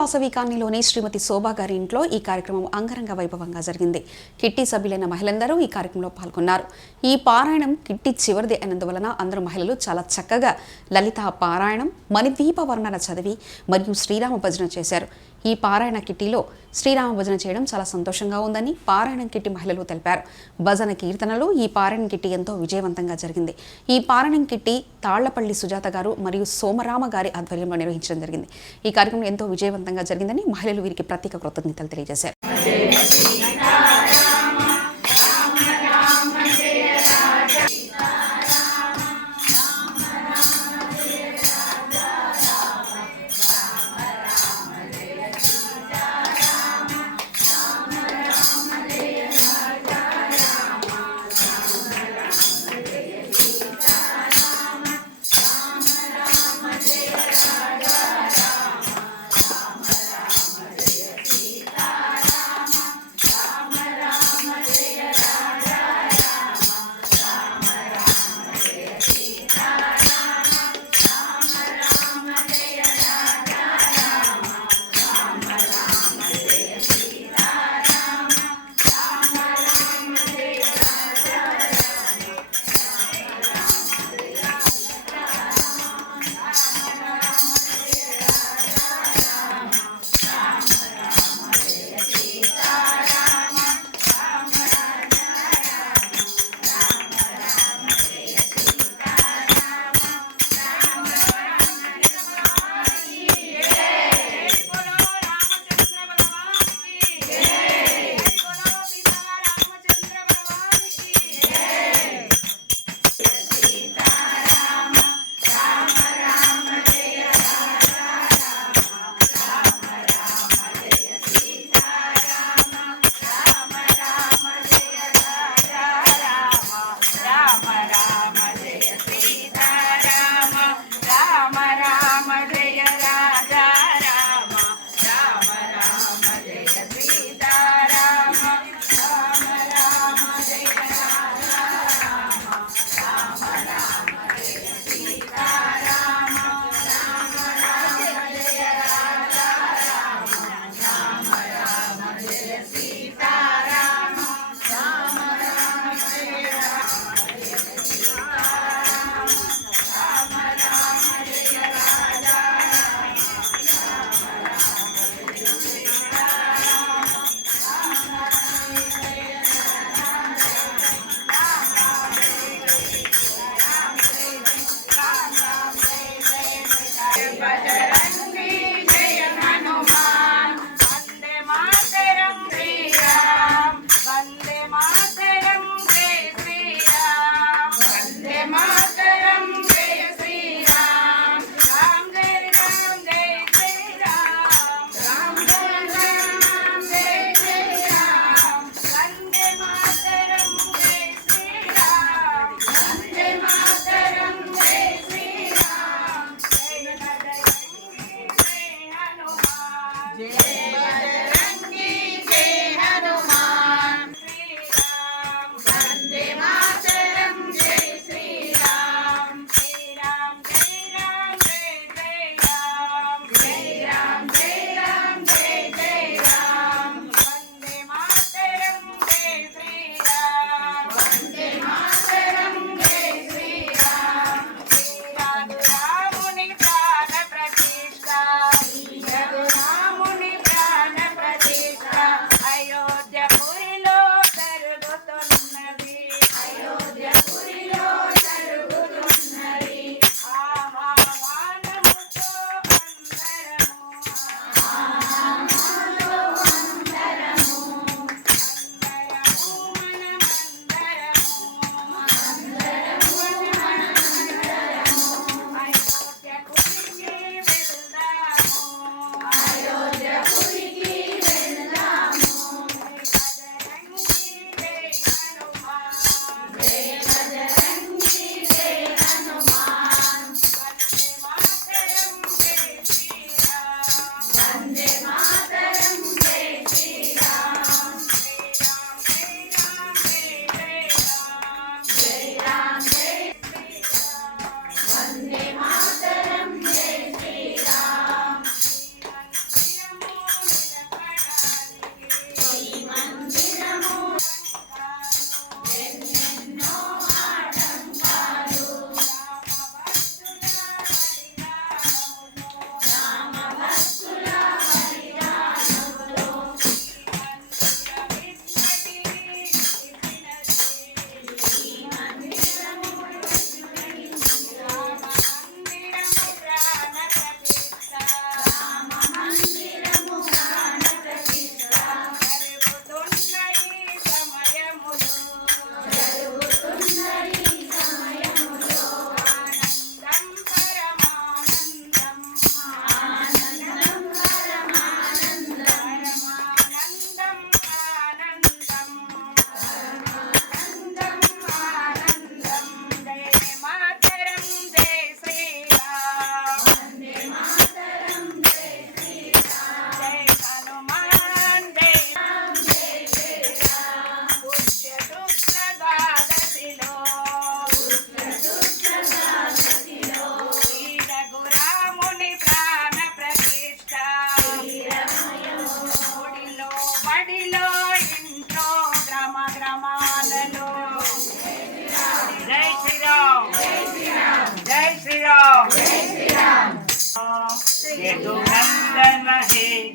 వాసవి కాలనీలోని శ్రీమతి శోభా గారి ఇంట్లో ఈ కార్యక్రమం అంగరంగ వైభవంగా జరిగింది. కిట్టి సభ్యులైన మహిళలందరూ ఈ కార్యక్రమంలో పాల్గొన్నారు. ఈ పారాయణం కిట్టి చివరిది అయినందువలన అందరూ మహిళలు చాలా చక్కగా లలిత పారాయణం, మణిద్వీప వర్ణన చదివి మరియు శ్రీరామ భజన చేశారు. ఈ పారాయణ కిట్టిలో శ్రీరామ భజన చేయడం చాలా సంతోషంగా ఉందని పారాయణం కిట్టి మహిళలు తెలిపారు. భజన కీర్తనలో ఈ పారాయణ కిట్టి ఎంతో విజయవంతంగా జరిగింది. ఈ పారాయణం కిట్టి తాళ్లపల్లి సుజాత గారు మరియు సోమరామ గారి ఆధ్వర్యంలో నిర్వహించడం జరిగింది. ఈ కార్యక్రమం ఎంతో విజయవంతంగా జరిగిందని మహిళలు వీరికి ప్రత్యేక కృతజ్ఞతలు తెలియజేశారు.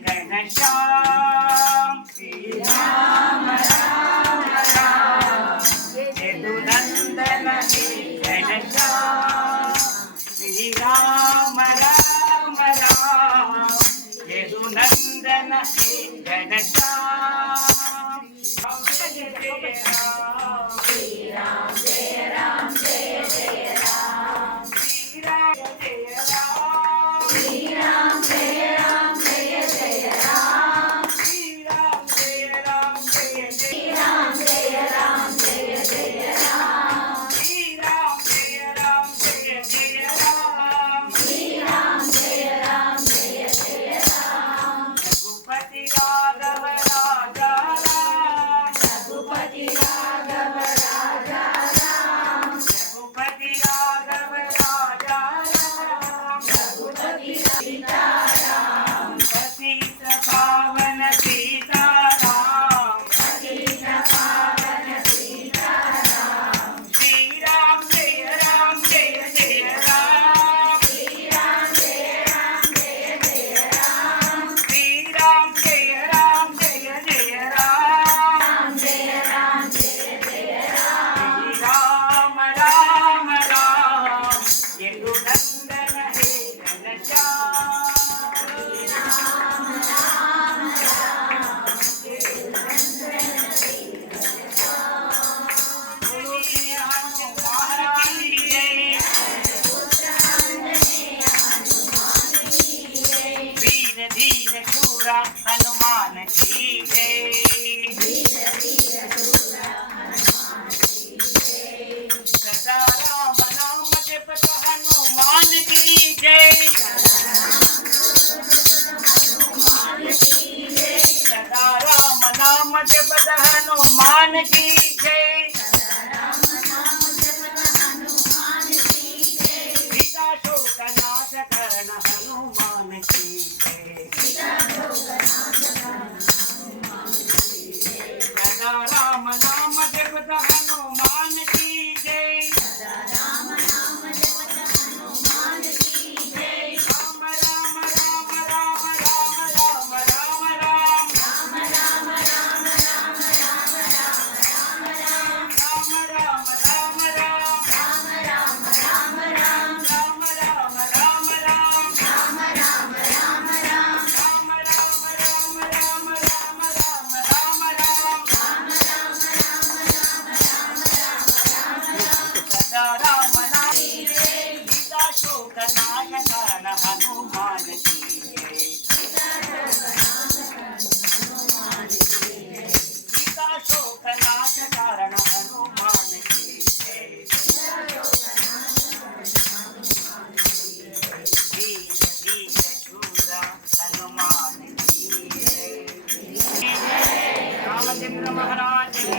घनश्याम श्रीराम राम राम यदुनंदन घनश्याम श्रीराम राम राम यदुनंदन घनश्याम हनुमान की जय सदा राम नाम जपत हनुमान की जय सदा राम नाम जपत हनुमान की जय सीता शोक नाश करण हनुमान की जय राम नाम जपत हनुमान की जय राम राम राम राम राम राम राम राम राम हनुमान की जय सीता शोक नाश कारण हनुमान की जय वीर वीर शूरा हनुमान की जय रामचंद्र महाराज की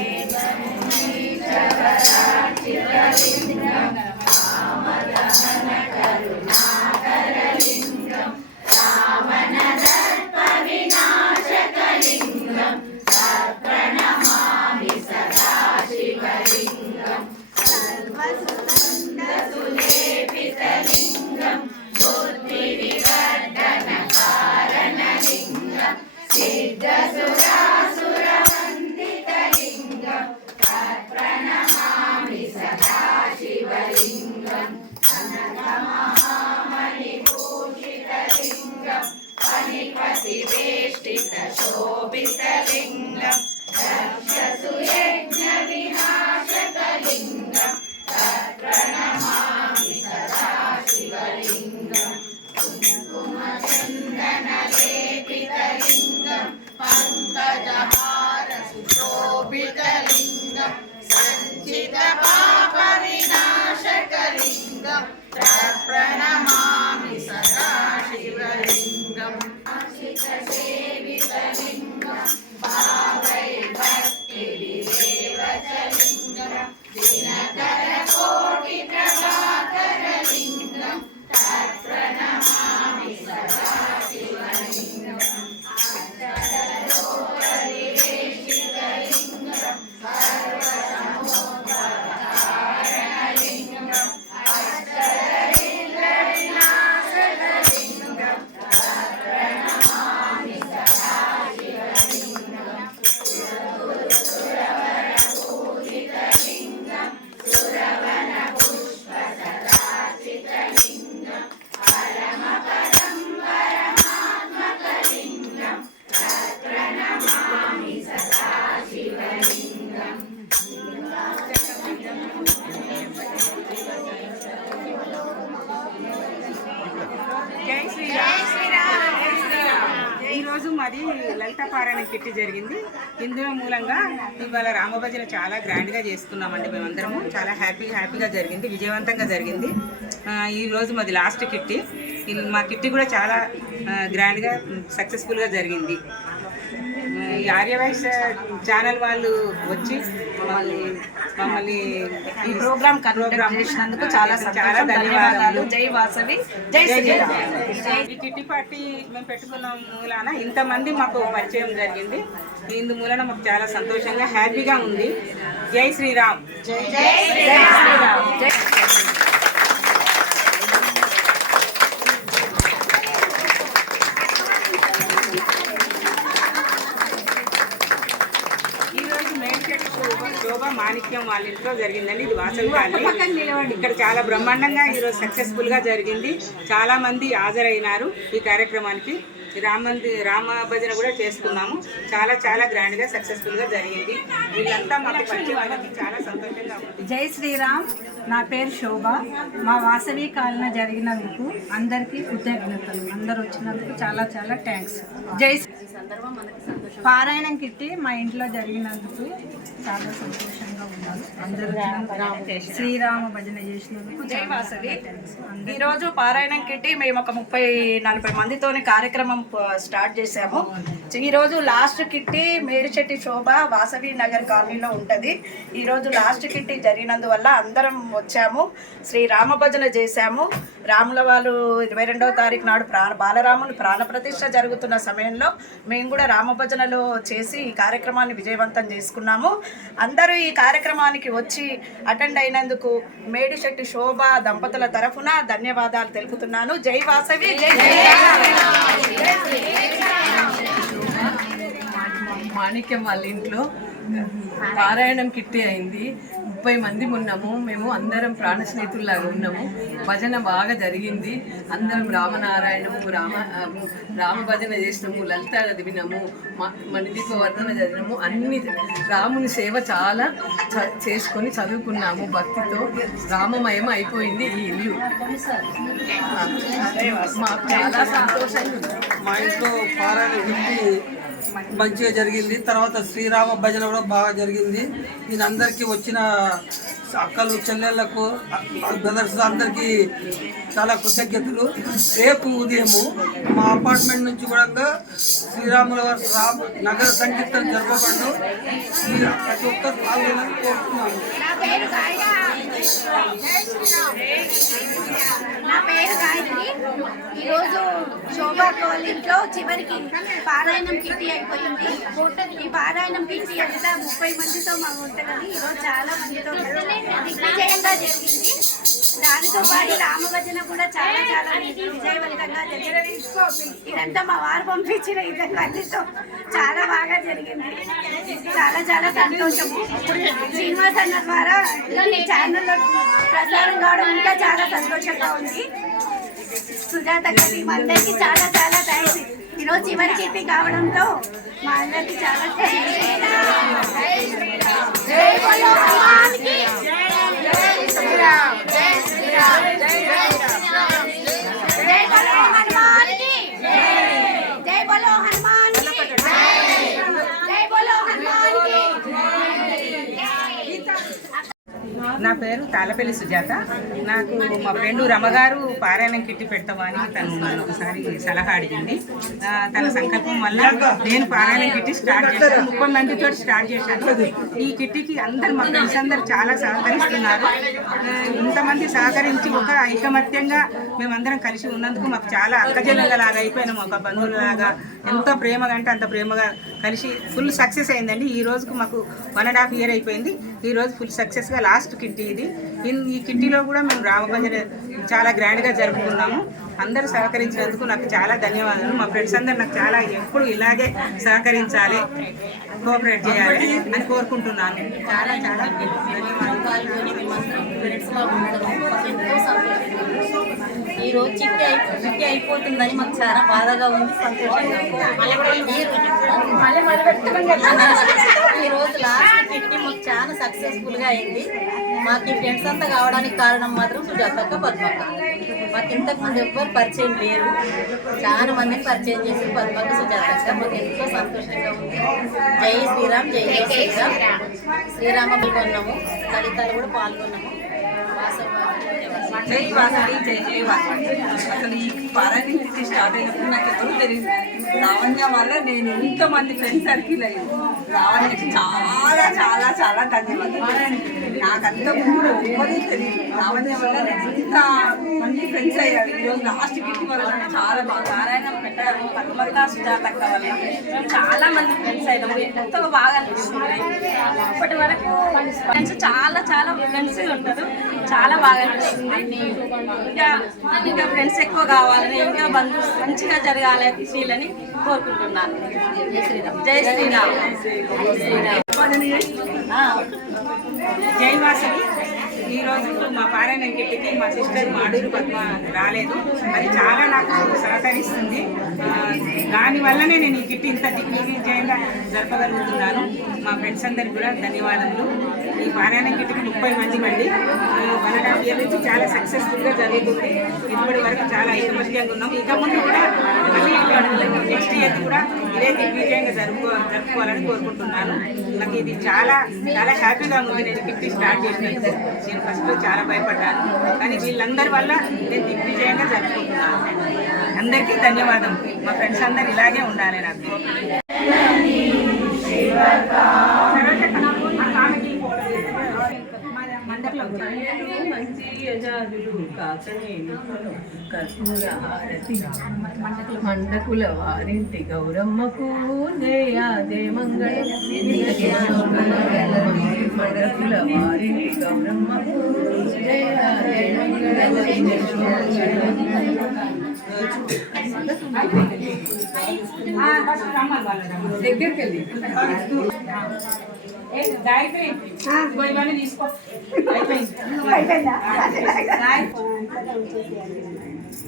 शोभितलिङ्गं रक्षसुयज्ञविनाशकलिङ्गं तत्प्रणमामि सदा शिवलिङ्गं कुङ्कुमचन्दनलेपितलिङ्गं पङ्कजहारसुशोभितलिङ्गं सञ्चितपापविनाशकलिङ्गं तत्प्रणमामि सदा शिवलिङ्गं सेवितलिङ्गं మాది లలిత పారాయణ కిట్టి జరిగింది. ఇందులో మూలంగా ఇవాళ రామభజన చాలా గ్రాండ్గా చేసుకున్నామండి. మేమందరము చాలా హ్యాపీగా జరిగింది, విజయవంతంగా జరిగింది. ఈరోజు మాది లాస్ట్ కిట్టి. మా కిట్టి కూడా చాలా గ్రాండ్గా సక్సెస్ఫుల్గా జరిగింది. ఈ ఆర్యవైశ్య ఛానల్ వాళ్ళు వచ్చి మమ్మల్ని ఈ ప్రోగ్రామ్ చేసినందుకు చాలా ధన్యవాదాలు. జై వాసవి, జై శ్రీరామ్. ఈ కిట్టి పార్టీ మేము పెట్టుకున్న మూలాన ఇంతమంది మాకు పరిచయం జరిగింది. ఇందు మూలన మాకు చాలా సంతోషంగా హ్యాపీగా ఉంది. జై శ్రీరామ్. జై శ్రీరామ్. జై శోభ మాణిక్యం వాళ్ళ ఇంట్లో జరిగిందండి. ఇది వాసవి కాలనీ. ఇక్కడ చాలా బ్రహ్మాండంగా ఈరోజు సక్సెస్ఫుల్గా జరిగింది. చాలా మంది హాజరైనారు ఈ కార్యక్రమానికి. రామ భజన కూడా చేసుకున్నాము. చాలా గ్రాండ్గా సక్సెస్ఫుల్గా జరిగింది. వీళ్ళంతా మాకు పరిచయం చాలా సంతోషంగా ఉంది. జై శ్రీరామ్. నా పేరు శోభ. మా వాసవి కాలన జరిగినందుకు అందరికీ కృతజ్ఞతలు. అందరు వచ్చినందుకు చాలా థ్యాంక్స్. జై పారాయణం కిట్టి మా ఇంట్లో జరిగినందుకు చాలా సంతోషంగా ఉన్నారు. అందరూ శ్రీరామ భజన చేసినందుకు జై వాసవి. ఈరోజు పారాయణం కిట్టి మేము ఒక 30-40 మందితోని కార్యక్రమం స్టార్ట్ చేసాము. ఈరోజు లాస్ట్ కిట్టి మేడిచెట్టి శోభ వాసవి నగర్ కాలనీలో ఉంటుంది. ఈరోజు లాస్ట్ కిట్టి జరిగినందువల్ల అందరం వచ్చాము. శ్రీరామ భజన చేశాము. రాముల వాళ్ళు 22వ తారీఖు నాడు బాలరాముని ప్రాణప్రతిష్ఠ జరుగుతున్న సమయంలో మేము కూడా రామ భజనలో చేసి ఈ కార్యక్రమాన్ని విజయవంతం చేసుకున్నాము. అందరూ ఈ కార్యక్రమానికి వచ్చి అటెండ్ అయినందుకు మేడిశెట్టి శోభ దంపతుల తరఫున ధన్యవాదాలు తెలుపుతున్నాను. జై వాసవి, జై మాణిక్యం వాళ్ళ ఇంట్లో పారాయణం కిట్టి అయింది. 30 మంది ఉన్నాము. మేము అందరం ప్రాణ స్నేహితుల్లాగా ఉన్నాము. భజన బాగా జరిగింది. అందరం రామనారాయణము రామ భజన చేసినాము, లలిత చదివినాము, మణిదీప వర్ధన చదివినాము. అన్ని రాముని సేవ చాలా చేసుకొని చదువుకున్నాము. భక్తితో రామమయం అయిపోయింది ఈ ఇల్లు. మాకు చాలా సంతోషంగా ఉంది. మా ఇంట్లో పారాయణ కిట్టి మంచిగా జరిగింది. తర్వాత శ్రీరామ భజన కూడా బాగా జరిగింది. ఇది అందరికీ వచ్చిన అక్కలు చెల్లెళ్లకు బ్రదర్స్ అందరికీ చాలా కృతజ్ఞతలు. రేపు ఉదయము మా అపార్ట్మెంట్ నుంచి కూడా శ్రీరాముల రామ నగర సంకీర్తన జరపబడను. మీరు ప్రతి ఒక్కరు పాల్గొనాలని కోరుతున్నాను. నా పేరు గాయత్రి. ఈరోజు శోభా కాలనీలో చివరికి పారాయణం కిట్టి అయిపోయింది. ఈ పారాయణం కిట్టి అంతా 30 మందితో మాకు ఉంటుందని ఈరోజు చాలా మందితో దిగ్విజయంగా జరిగింది. దానితో పాటు రామభజన కూడా చాలా విజయవంతంగా జరిగింది. ఇదంతా మా వారు పంపించిన 2 మందితో చాలా బాగా జరిగింది. చాలా సంతోషము. శ్రీనివాస్ అన్న ద్వారా ఈ ఛానల్లో ప్రసారం కావడం ఇంకా చాలా సంతోషంగా ఉంది. సుజాత గారి అందరికీ చాలా థ్యాంక్స్. ఈరోజు చివరి కిట్టి కావడంతో మా అందరికీ చాలా నా పేరు తాళపల్లి సుజాత. నాకు మా ఫ్రెండ్ రమగారు పారాయణం కిట్టి పెడతామని తను నన్ను ఒకసారి సలహా అడిగింది. తన సంకల్పం వల్ల నేను పారాయణం కిట్టి స్టార్ట్ చేశాను. 30 మందితో స్టార్ట్ చేశాను. ఈ కిట్టికి అందరు మా ఫ్రెండ్స్ అందరు చాలా సహకరిస్తున్నారు. ఇంతమంది సహకరించి ఒక ఐకమత్యంగా మేమందరం కలిసి ఉన్నందుకు మాకు చాలా అక్కజల్లలాగా అయిపోయినాము. ఒక బంధువులలాగా ఎంత ప్రేమగా అంటే అంత ప్రేమగా కలిసి ఫుల్ సక్సెస్ అయిందండి. ఈ రోజుకు మాకు 1.5 year అయిపోయింది. ఈ రోజు ఫుల్ సక్సెస్గా లాస్ట్ కిట్టి ఇది. ఈ కిట్టిలో కూడా మేము రామభజన చాలా గ్రాండ్గా జరుపుకున్నాము. అందరూ సహకరించినందుకు నాకు చాలా ధన్యవాదాలు. మా ఫ్రెండ్స్ అందరు నాకు చాలా ఎప్పుడు ఇలాగే సహకరించాలి, కోఆపరేట్ చేయాలి అని కోరుకుంటున్నాను. చాలా ఈ రోజు చిట్టి అయిపోతుందని మాకు చాలా బాధగా ఉంది, సంతోషంగా ఉంది. ఈ రోజు లాస్ట్ కిట్టి మాకు చాలా సక్సెస్ఫుల్గా అయింది. మాకు ఈ ఫ్రెండ్స్ అంతా కావడానికి కారణం మాత్రం సుజాతక్క, పద్మక్క. మాకు ఇంతకుముందు ఎవ్వరు పరిచయం లేరు, చాలా మందిని పరిచయం చేసి పద్మక సుజాత మాకు ఎంతో సంతోషంగా ఉంది. జై శ్రీరామ్, జై జై శ్రీరామ్. శ్రీరామ పాల్గొన్నాము, ఫలితాలు కూడా పాల్గొన్నాము. జై వాసవి, జై జై వాసవి. అసలు ఈ పారాయణం కిట్టి స్టార్ట్ అయినప్పుడు నాకు ఎవరు తెలియదు. లావణ్య వల్ల నేను ఎంతమంది ఫ్రెండ్స్ సర్కిల్ అయ్యింది. లావణ్యకి చాలా చాలా చాలా ధన్యవాదాలు. నాకంత ముందు ఎవ్వరూ తెలియదు. లావణ్య వల్ల నేను ఎంత మంది ఫ్రెండ్స్ అయ్యారు. ఈరోజు లాస్ట్ కిట్టి వల్ల నాకు చాలా బాగా పారాయణం పెట్టడం పద్మక సుజాతక్క వల్ల మేము చాలా మంది ఫ్రెండ్స్ అయినాము. ఎంతో బాగా అనిపిస్తుంది. ఇప్పటి వరకు ఫ్రెండ్స్ చాలా చాలా ఫ్రెండ్స్ ఉంటారు, చాలా బాగా అనిపిస్తుంది. ఇంకా ఫ్రెండ్స్ ఎక్కువ కావాలని, ఇంకా బంధువులు మంచిగా జరగాలి కిట్టీలని కోరుకుంటున్నాను. జై శ్రీరామ్, జై శ్రీరామ్, జై వాసవి. ఈరోజు మా పారాయణం కిట్టికి మా సిస్టర్ మాడూరు పద్మ రాలేదు, అది చాలా నాకు సహకరిస్తుంది. దానివల్లనే నేను ఈ కిట్టి ఇంత దిగ్విజయంగా జరపగలుగుతున్నాను. మా ఫ్రెండ్స్ అందరికి కూడా ధన్యవాదములు. ఈ పారాయణం కిట్టికి 30 మంది 1.5 ఇయర్ నుంచి చాలా సక్సెస్ఫుల్గా జరుగుతుంది. ఇప్పటి వరకు చాలా ఐకమత్యంగా ఉన్నాం. ఇక ముందు కూడా మళ్ళీ నెక్స్ట్ ఇయర్ కూడా ఇదే దిగ్విజయంగా జరుపుకోవాలని కోరుకుంటున్నాను. నాకు ఇది చాలా చాలా హ్యాపీగా ఉంది. నేను కిట్టి స్టార్ట్ చేసినందుకు నేను ఫస్ట్ చాలా భయపడ్డాను, కానీ వీళ్ళందరి వల్ల నేను దిగ్విజయంగా జరుపుకుంటున్నాను. అందరికీ ధన్యవాదం. మా ఫ్రెండ్స్ అందరు ఇలాగే ఉండాలి. నాకు మండకుల వారింటి గౌరమ్మకు జయాదే మంగళం. మండకుల వారింటి గౌరమ్మకు జయాదే మంగళం. దగ్గరికి వెళ్ళి తీసుకో.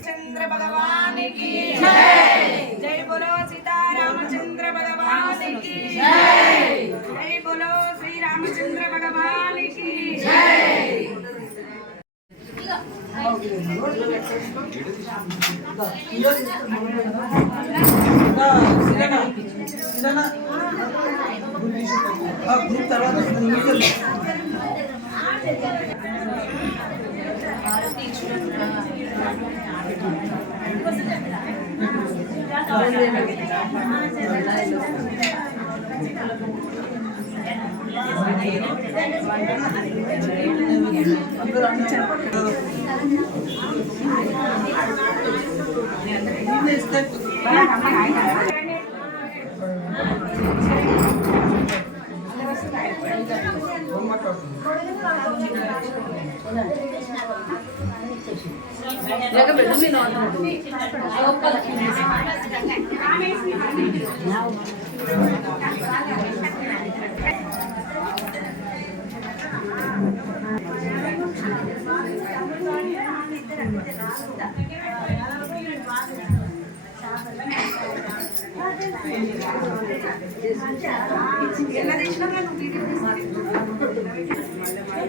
చంద్ర భగవానికి జై. జై బోలో సీతారామచంద్ర భగవానికి జై. జై బోలో శ్రీరామచంద్ర భగవానికి జై.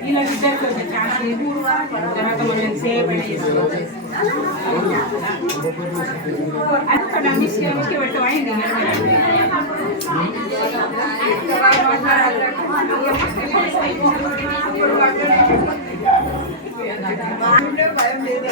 ఇలా ఇద్దరికి వచ్చే ఛాన్స్ తర్వాత మనం సేవ్ అది పెట్టమైంది. భయం లేదు.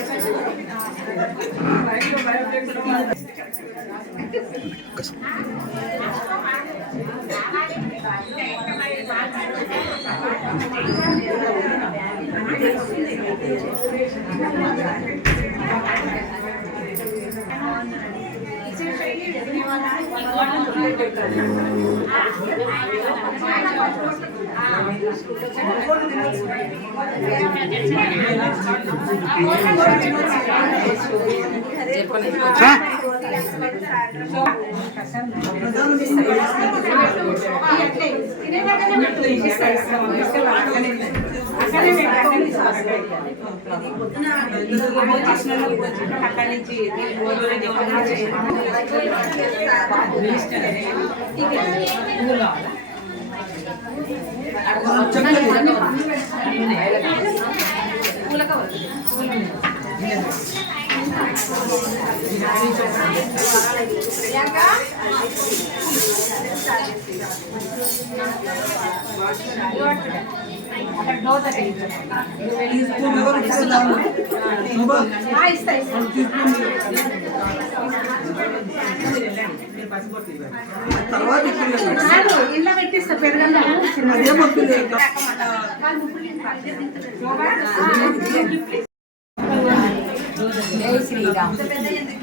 అక్కడి నుంచి పూల ఇళ్ళ పెట్టిస్తా పెరగండి జై శ్రీరామ్.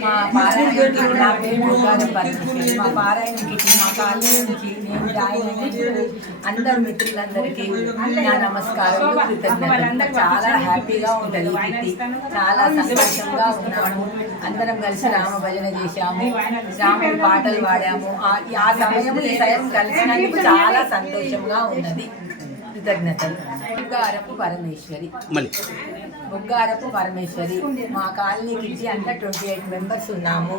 మా పారాయణకి నా పేరు ముగ్గారం పరమేశ్వరి. మా పారాయణకి మా కాలేజీ నుంచి నేను జాయిన్ అయిన అందరు మిత్రులందరికీ నా నమస్కారం, కృతజ్ఞతలు. చాలా హ్యాపీగా ఉంటుంది కిట్టి, చాలా సంతోషంగా ఉన్నాము. అందరం కలిసి రామ భజన చేశాము, రాముడి పాటలు పాడాము. ఆ సమయం ఈ సమయం కలిసినందుకు చాలా సంతోషంగా ఉన్నది. కృతజ్ఞతలు. బుగ్గారపు పరమేశ్వరి. బుగ్గారపు పరమేశ్వరి. మా కాలనీ కిట్టి అంతా 28 మెంబర్స్ ఉన్నాము.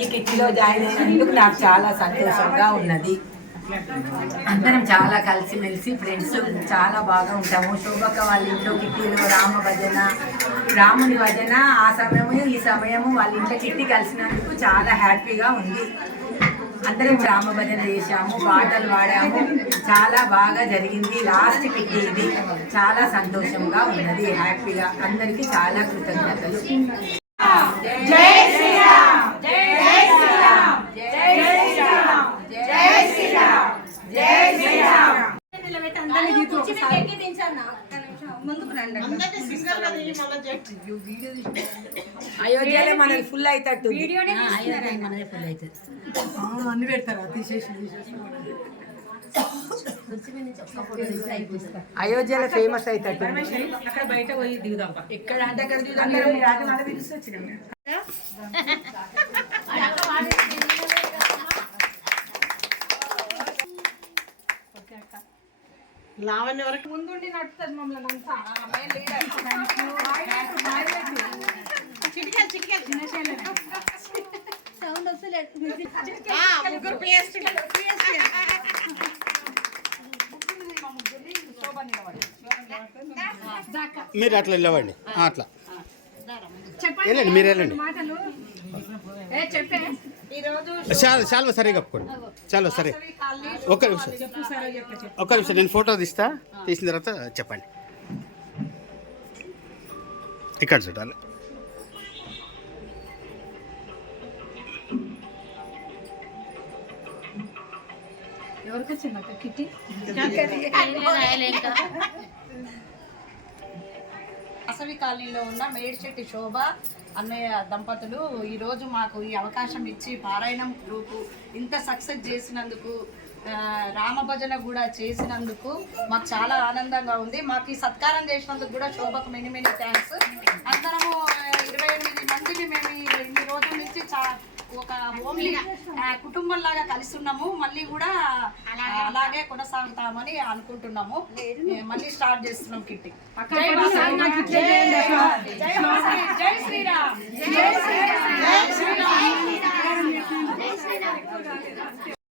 ఈ కిట్టిలో జాయిన్ అయినందుకు నాకు చాలా సంతోషంగా ఉన్నది. అందరం చాలా కలిసిమెలిసి ఫ్రెండ్స్ చాలా బాగా ఉంటాము. శోభక్క వాళ్ళ ఇంట్లో కిట్టీలో రామ భజన, రాముని భజన, ఆ సమయము ఈ సమయము వాళ్ళ ఇంట్లో కిట్టి కలిసినందుకు చాలా హ్యాపీగా ఉంది. అందరం రామ భజన చేశాము, పాటలు పాడాము, చాలా బాగా జరిగింది. లాస్ట్ కిట్టి ఇది, చాలా సంతోషంగా ఉన్నది, హ్యాపీగా. అందరికీ చాలా కృతజ్ఞతలు. జై శ్రీరామ్, జై శ్రీరామ్, జై శ్రీరామ్, జై శ్రీరామ్, జై శ్రీరామ్. అయోధ్యలో మనది ఫుల్ అవుతాడు, మనది ఫుల్ అవుతుంది. అన్ని పెడతారు, అయోధ్యలో ఫేమస్ అవుతాడు. అక్కడ బయట పోయి దిగుదాం. ఎక్కడ అంటే అక్కడ దిగుదాం. లావణ్య వరకు ముందుండి నడుస్తుంది మమ్మల్ని అంతా. చిటికెళ్ళి చిటికెళ్ళి చిన్నశైలి సౌండ్ వస్తలేదు. ముగ్గురు ప్లేస్ మీరు అట్లా వెళ్ళవండి, అట్లా వెళ్ళండి, మీరు వెళ్ళండి. చాలా సరే కప్పుకోండి, చాలా సరే. ఒక్క నిమిషం నేను ఫోటో తీసిన తర్వాత చెప్పండి. ఇక్కడ చూడాలి. ఎవరికి వచ్చిందక్క కిట్టి? వాసవి కాలనీలో ఉన్న మేడిశెట్టి శోభ అన్నయ్య దంపతులు ఈరోజు మాకు ఈ అవకాశం ఇచ్చి పారాయణం గ్రూపు ఇంత సక్సెస్ చేసినందుకు, రామభజన కూడా చేసినందుకు మాకు చాలా ఆనందంగా ఉంది. మాకు ఈ సత్కారం చేసినందుకు కూడా శోభకు మెనీ మెనీ థ్యాంక్స్. అందరము 28 మందిని మేము ఈ రోజు నుంచి ఒక హోమ్లీ కుటుంబంలాగా కలిసి ఉన్నాము. మళ్ళీ కూడా అలాగే కొనసాగుతామని అనుకుంటున్నాము. మళ్ళీ స్టార్ట్ చేస్తున్నాం కిట్టి. జై శ్రీరామ్.